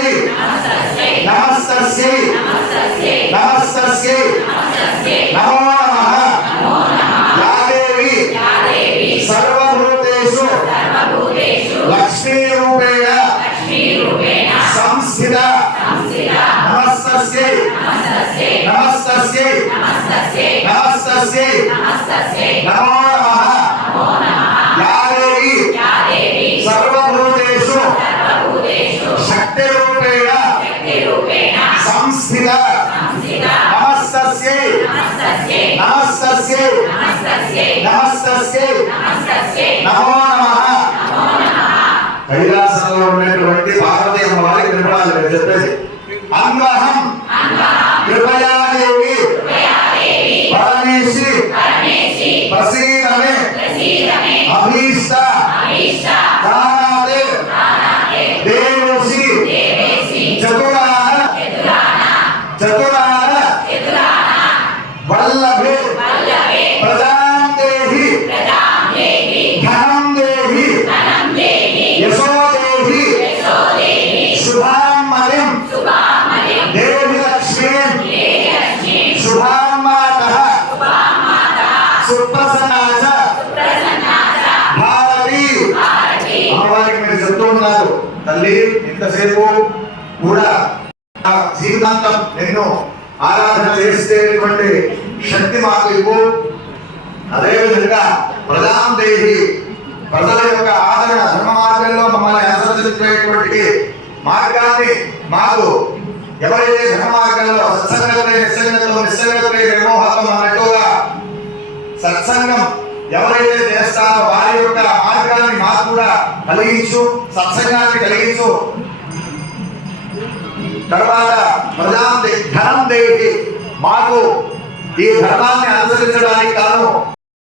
నమస్తస్యై నమస్తస్యై నమస్తస్యై నమో నమః యా దేవి సర్వభూతేషు లక్ష్మీ రూపేణ సంస్థిత నమస్తస్యై నమస్తస్యై నమస్తస్యై నమో నమః యా దేవి సర్వభూతేషు శక్తి రూపేణ సంస్థిత నమస్తస్యై నమస్తస్యై నమస్తస్యై నమో నమః కైలాసంలో ఉన్నటువంటి పార్వతీ అమ్మవారికి కృపణాలు మీరు చెప్పేసి అన్వహం కృపయాదేవి పరమేశి ప్రసీదమే అభీష్ట దానాదే దేవోసి చతురాన వల్లభే ప్రజాం దేహి ధనం దేహి యశో దేహి శుభాం మలిం దేవి లక్ష్మీం శుభాం మాతః సుప్రసన్నాచ భారతి అమ్మవారికి మీరు చెప్తూ ఉన్నారు తల్లి ఇంతసేపు కూడా జీవితాంతం నిన్ను ఆరాధన చేసేటువంటి శక్తి మాకు ఇవ్వు. అదేవిధంగా ప్రజాం దేహి ప్రజల యొక్క ఆదరణ ధర్మ మార్గంలో మమ్మల్ని అనుసరించేటువంటి మార్గాన్ని మాకు ఎవరైతే ధర్మ మార్గంలో సత్సంగపై నిస్సంగతపై నిర్మోహత్వం అన్నట్టుగా సత్సంగం ఎవరైతే చేస్తారో వారి యొక్క మార్గాన్ని మాకు కూడా కలిగించు, సత్సంగాన్ని కలిగించు. తర్వాత ధనం దేహి మాకు ఈ ధర్మాన్ని అనుసరించడానికి కాను